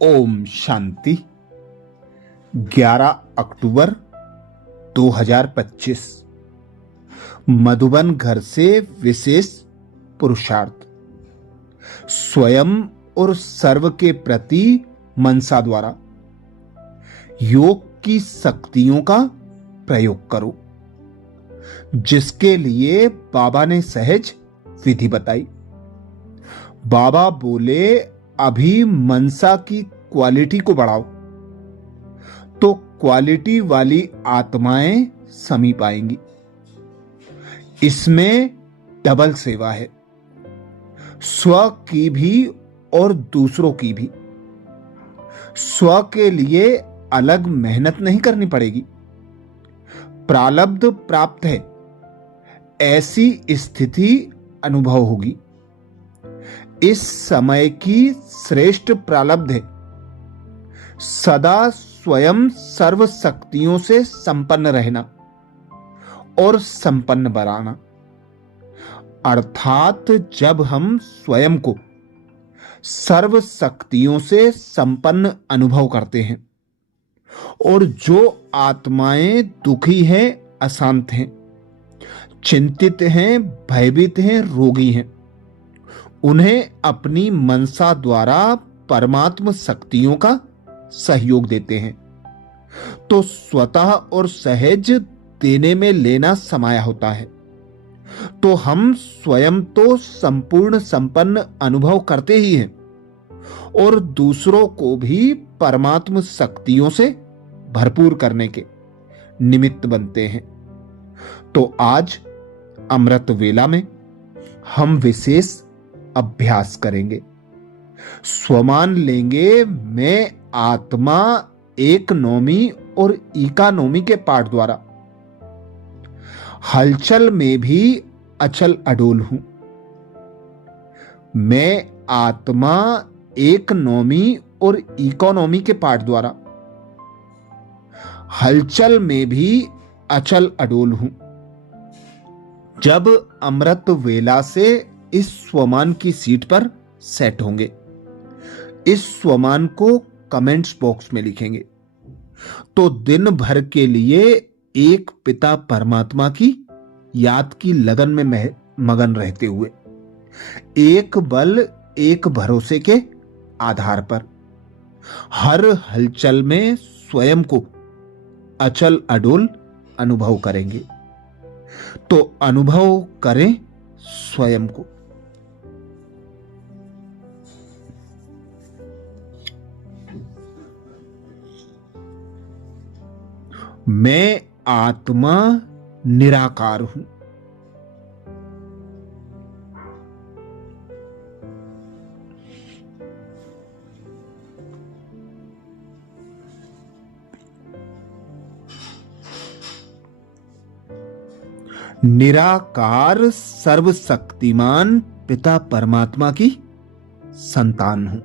ओम शांति। 11 अक्टूबर 2025 मधुबन घर से विशेष पुरुषार्थ। स्वयं और सर्व के प्रति मनसा द्वारा योग की शक्तियों का प्रयोग करो, जिसके लिए बाबा ने सहज विधि बताई। बाबा बोले, अभी मनसा की क्वालिटी को बढ़ाओ तो क्वालिटी वाली आत्माएं समीप आएंगी। इसमें डबल सेवा है, स्व की भी और दूसरों की भी। स्व के लिए अलग मेहनत नहीं करनी पड़ेगी। प्रारब्ध प्राप्त है, ऐसी स्थिति अनुभव होगी। इस समय की श्रेष्ठ प्रारब्ध है सदा स्वयं सर्व शक्तियों से संपन्न रहना और संपन्न बनाना। अर्थात जब हम स्वयं को सर्व शक्तियों से संपन्न अनुभव करते हैं और जो आत्माएं दुखी हैं, अशांत हैं, चिंतित हैं, भयभीत हैं, रोगी हैं, उन्हें अपनी मनसा द्वारा परमात्म शक्तियों का सहयोग देते हैं तो स्वतः और सहज देने में लेना समाया होता है। तो हम स्वयं तो संपूर्ण संपन्न अनुभव करते ही हैं और दूसरों को भी परमात्म शक्तियों से भरपूर करने के निमित्त बनते हैं। तो आज अमृत वेला में हम विशेष अभ्यास करेंगे। स्वमान लेंगे, मैं आत्मा एक नौमी और इकानोमी के पाठ द्वारा हलचल में भी अचल अडोल हूं। मैं आत्मा एक नौमी और इकोनॉमी के पाठ द्वारा हलचल में भी अचल अडोल हूं। जब अमृत वेला से इस स्वमान की सीट पर सेट होंगे, इस स्वमान को कमेंट्स बॉक्स में लिखेंगे तो दिन भर के लिए एक पिता परमात्मा की याद की लगन में मगन रहते हुए एक बल एक भरोसे के आधार पर हर हलचल में स्वयं को अचल अडोल अनुभव करेंगे। तो अनुभव करें स्वयं को। मैं आत्मा निराकार हूं। निराकार सर्वशक्तिमान पिता परमात्मा की संतान हूं।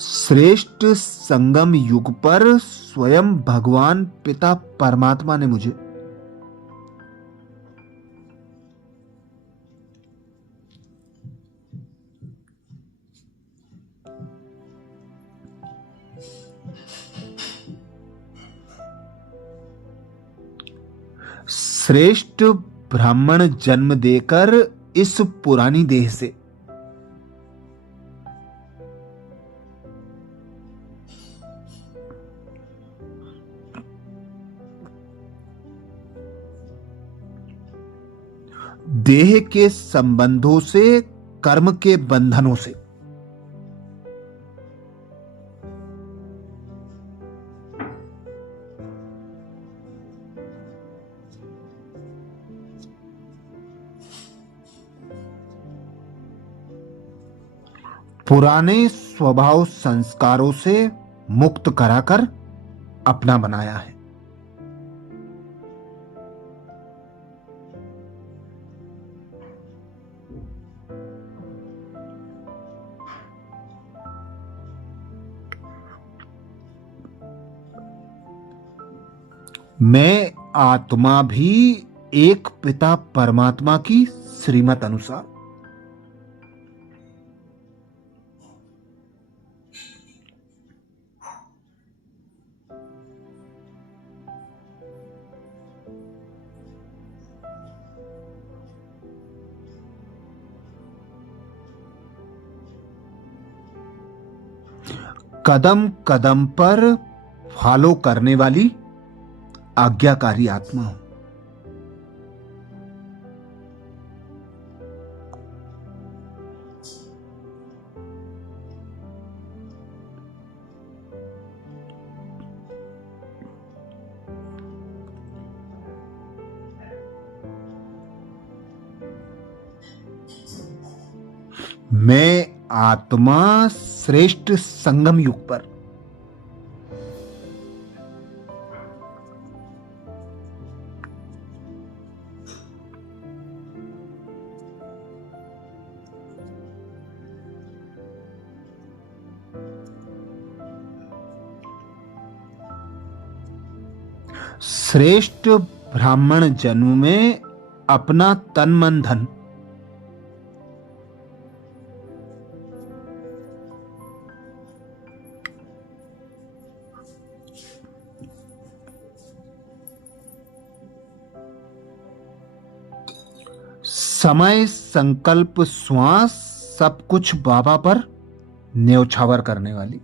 श्रेष्ठ संगम युग पर स्वयं भगवान पिता परमात्मा ने मुझे श्रेष्ठ ब्राह्मण जन्म देकर इस पुरानी देह से देह के संबंधों से, कर्म के बंधनों से पुराने स्वभाव संस्कारों से मुक्त कराकर अपना बनाया है। मैं आत्मा भी एक पिता परमात्मा की श्रीमत अनुसार। कदम कदम पर फॉलो करने वाली आज्ञाकारी आत्मा हूं। मैं आत्मा श्रेष्ठ संगम युग पर श्रेष्ठ ब्राह्मण जन्म में अपना तन मन धन समय संकल्प श्वास सब कुछ बाबा पर न्यौछावर करने वाली।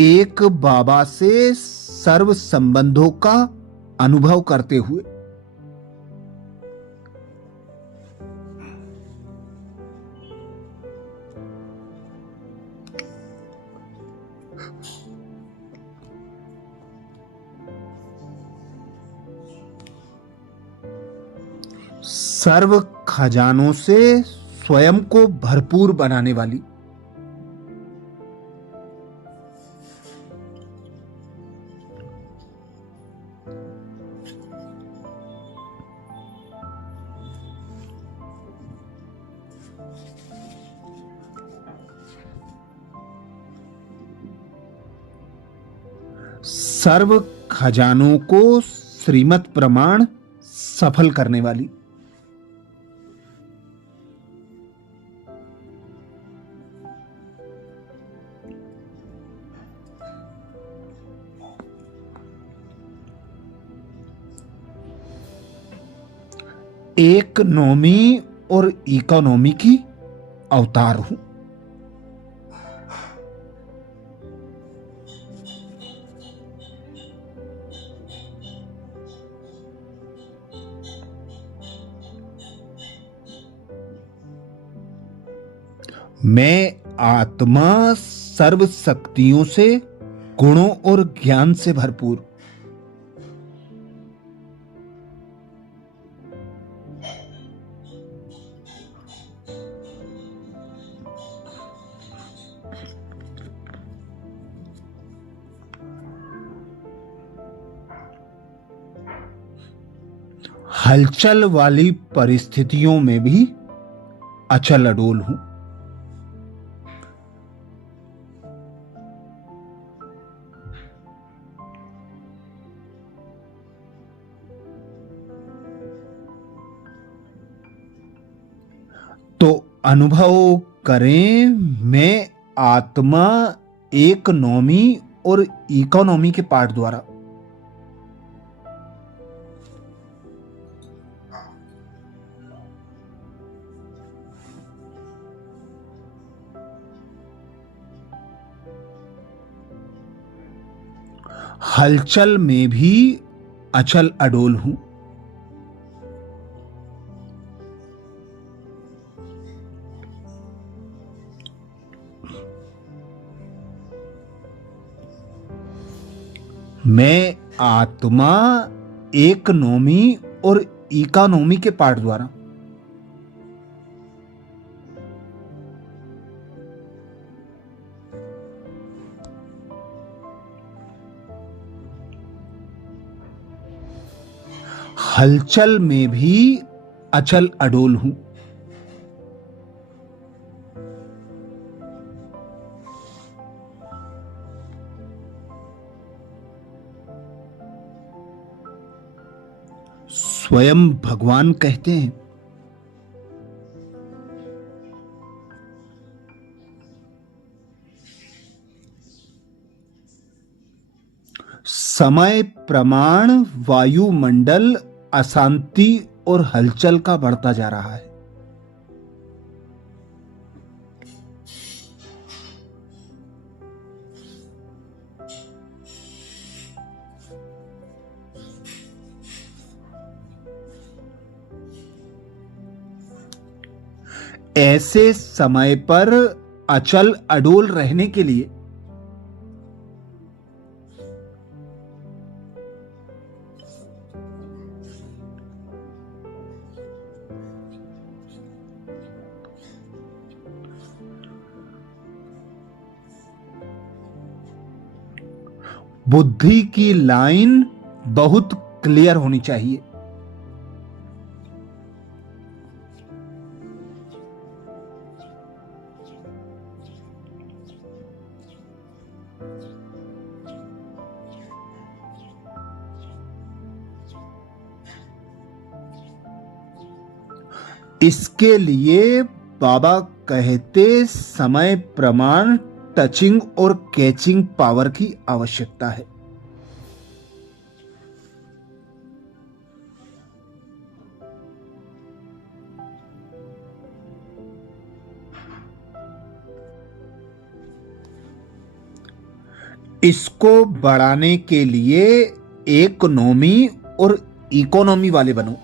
एक बाबा से सर्व संबंधों का अनुभव करते हुए सर्व खजानों से स्वयं को भरपूर बनाने वाली। सर्व खजानों को श्रीमत प्रमाण सफल करने वाली। इकोनॉमी और इकोनॉमी की अवतार हूं। मैं आत्मा सर्व शक्तियों से गुणों और ज्ञान से भरपूर। हलचल वाली परिस्थितियों में भी अचल अडोल हूं। तो अनुभव करें, मैं आत्मा इकोनॉमी और इकोनॉमी के पार्ट द्वारा हलचल में भी अचल अडोल हूं। मैं आत्मा इकोनॉमी और इकोनॉमी के पार्ट द्वारा हलचल में भी अचल अडोल हूं। स्वयं भगवान कहते हैं, समय प्रमाण वायुमंडल अशांति और हलचल का बढ़ता जा रहा है। ऐसे समय पर अचल अडोल रहने के लिए बुद्धि की लाइन बहुत क्लियर होनी चाहिए। इसके लिए बाबा कहते समय प्रमाण टचिंग और कैचिंग पावर की आवश्यकता है। इसको बढ़ाने के लिए इकोनॉमी और इकोनॉमी वाले बनो।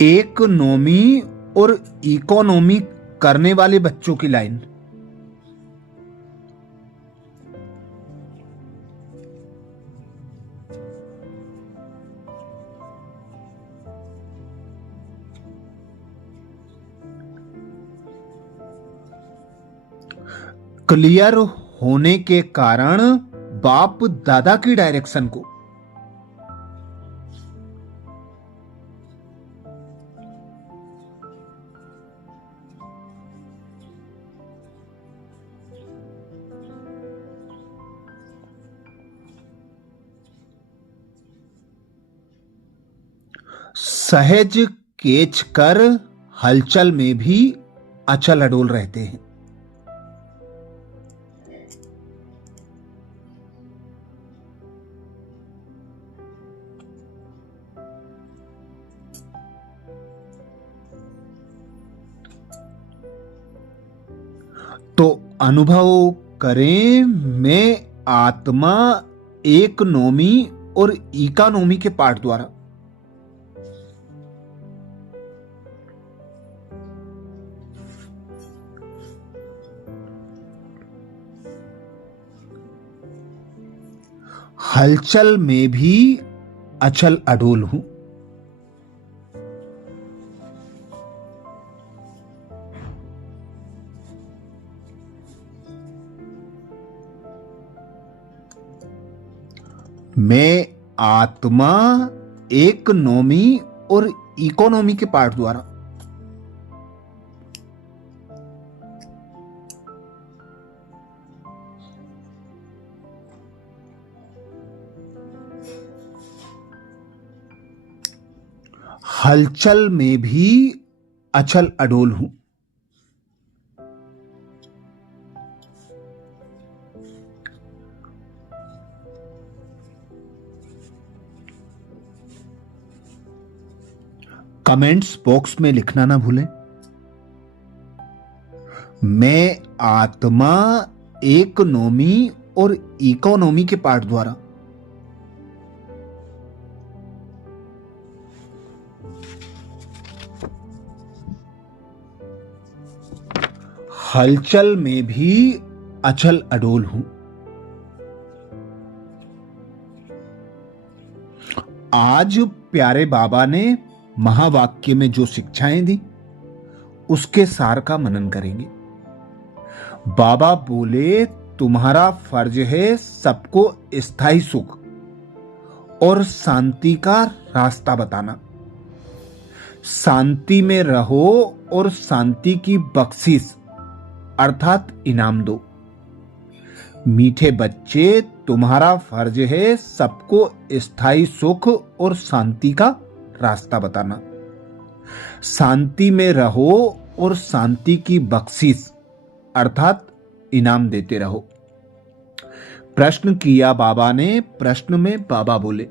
इकोनॉमी और इकोनॉमी करने वाले बच्चों की लाइन क्लियर होने के कारण बाप दादा की डायरेक्शन को सहज केच कर हलचल में भी अचल अडोल रहते हैं। तो अनुभव करें, मैं आत्मा इकोनॉमी और इकोनॉमी के पार्ट द्वारा हलचल में भी अचल अडोल हूं। मैं आत्मा इकोनॉमी और इकोनॉमी के पार्ट द्वारा हलचल में भी अचल अडोल हूं। कमेंट्स बॉक्स में लिखना ना भूलें, मैं आत्मा इकोनॉमी और इकोनॉमी के पार्ट द्वारा हलचल में भी अचल अडोल हूं। आज प्यारे बाबा ने महावाक्य में जो शिक्षाएं दी उसके सार का मनन करेंगे। बाबा बोले, तुम्हारा फर्ज है सबको स्थायी सुख और शांति का रास्ता बताना। शांति में रहो और शांति की बख्शिश अर्थात इनाम दो। मीठे बच्चे, तुम्हारा फर्ज है सबको स्थायी सुख और शांति का रास्ता बताना। शांति में रहो और शांति की बख्शिश अर्थात इनाम देते रहो। प्रश्न किया बाबा ने। प्रश्न में बाबा बोले,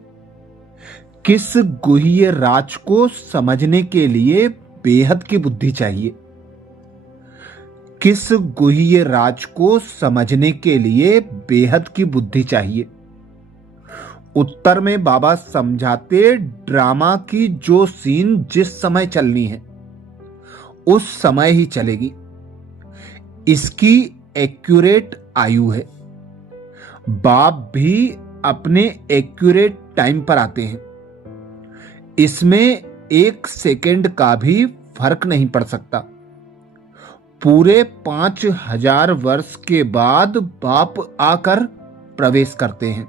किस गुह्य राज को समझने के लिए बेहद की बुद्धि चाहिए? किस गुह्य राज को समझने के लिए बेहद की बुद्धि चाहिए? उत्तर में बाबा समझाते, ड्रामा की जो सीन जिस समय चलनी है उस समय ही चलेगी। इसकी एक्यूरेट आयु है। बाप भी अपने एक्यूरेट टाइम पर आते हैं। इसमें 1 सेकेंड का भी फर्क नहीं पड़ सकता। पूरे 5000 वर्ष के बाद बाप आकर प्रवेश करते हैं।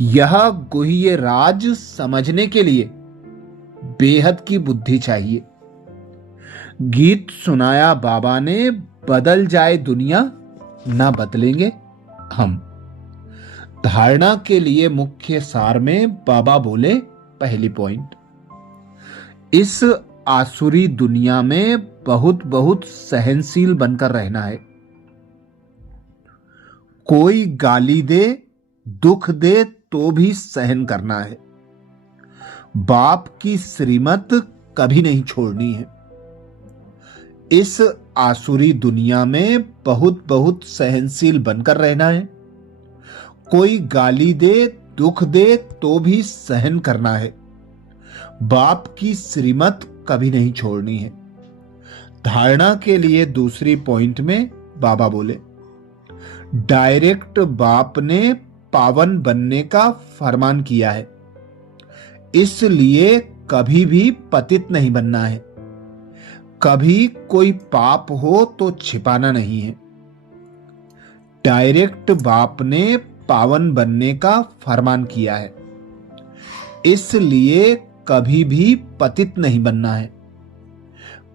यह गुह्य राज समझने के लिए बेहद की बुद्धि चाहिए। गीत सुनाया बाबा ने, बदल जाए दुनिया ना बदलेंगे हम। धारणा के लिए मुख्य सार में बाबा बोले, पहली पॉइंट, इस आसुरी दुनिया में बहुत बहुत सहनशील बनकर रहना है। कोई गाली दे, दुख दे तो भी सहन करना है। बाप की श्रीमत कभी नहीं छोड़नी है। इस आसुरी दुनिया में बहुत बहुत सहनशील बनकर रहना है। कोई गाली दे, दुख दे तो भी सहन करना है। बाप की श्रीमत कभी नहीं छोड़नी है। धारणा के लिए दूसरी पॉइंट में बाबा बोले, डायरेक्ट बाप ने पावन बनने का फरमान किया है, इसलिए कभी भी पतित नहीं बनना है। कभी कोई पाप हो तो छिपाना नहीं है। डायरेक्ट बाप ने पावन बनने का फरमान किया है, इसलिए कभी भी पतित नहीं बनना है।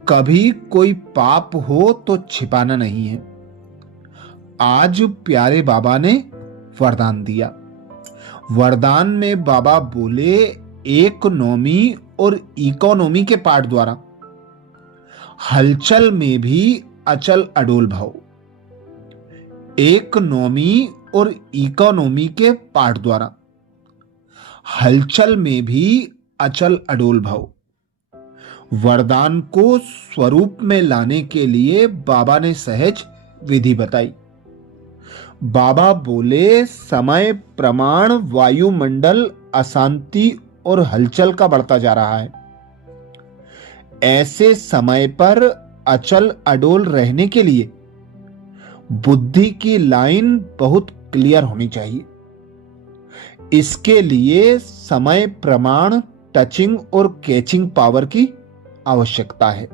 कभी कोई पाप हो तो छिपाना नहीं है। आज प्यारे बाबा ने वरदान दिया। वरदान में बाबा बोले, इकोनॉमी और इकोनॉमी के पाठ द्वारा हलचल में भी अचल अडोल भाव। इकोनॉमी और इकोनॉमी के पाठ द्वारा हलचल में भी अचल अडोल भाव। वरदान को स्वरूप में लाने के लिए बाबा ने सहज विधि बताई। बाबा बोले, समय प्रमाण वायुमंडल अशांति और हलचल का बढ़ता जा रहा है। ऐसे समय पर अचल अडोल रहने के लिए बुद्धि की लाइन बहुत क्लियर होनी चाहिए। इसके लिए समय प्रमाण, टचिंग और कैचिंग पावर की आवश्यकता है।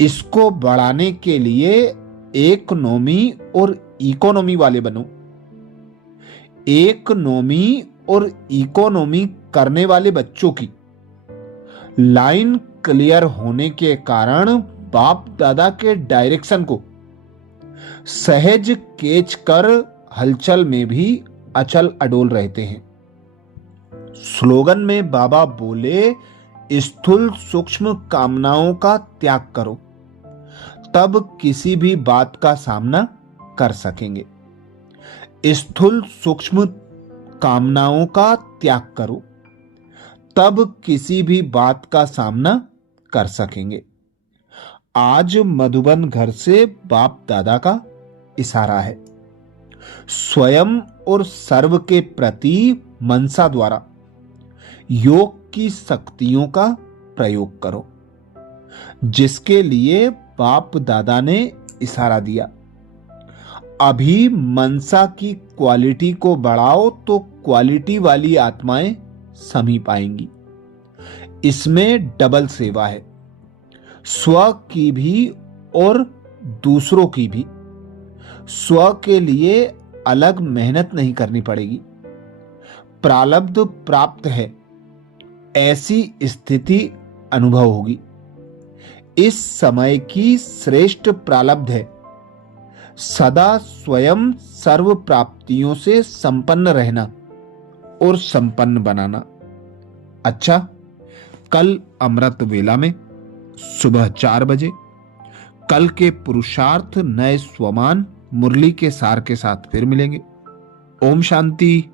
इसको बढ़ाने के लिए इकोनॉमी और इकोनॉमी वाले बनो। इकोनॉमी और इकोनॉमी करने वाले बच्चों की लाइन क्लियर होने के कारण बाप दादा के डायरेक्शन को सहज कैच कर हलचल में भी अचल अडोल रहते हैं। स्लोगन में बाबा बोले, स्थूल सूक्ष्म कामनाओं का त्याग करो, तब किसी भी बात का सामना कर सकेंगे। स्थूल सूक्ष्म कामनाओं का त्याग करो, तब किसी भी बात का सामना कर सकेंगे। आज मधुबन घर से बाप दादा का इशारा है। स्वयं और सर्व के प्रति मनसा द्वारा योग की शक्तियों का प्रयोग करो, जिसके लिए बाप दादा ने इशारा दिया। अभी मनसा की क्वालिटी को बढ़ाओ तो क्वालिटी वाली आत्माएं समीप आएंगी। इसमें डबल सेवा है, स्व की भी और दूसरों की भी। स्व के लिए अलग मेहनत नहीं करनी पड़ेगी। प्रारब्ध प्राप्त है ऐसी स्थिति अनुभव होगी। इस समय की श्रेष्ठ प्रारब्ध है सदा स्वयं सर्व प्राप्तियों से संपन्न रहना और संपन्न बनाना। अच्छा, कल अमृत वेला में सुबह 4 बजे कल के पुरुषार्थ नए स्वमान मुरली के सार के साथ फिर मिलेंगे। ओम शांति।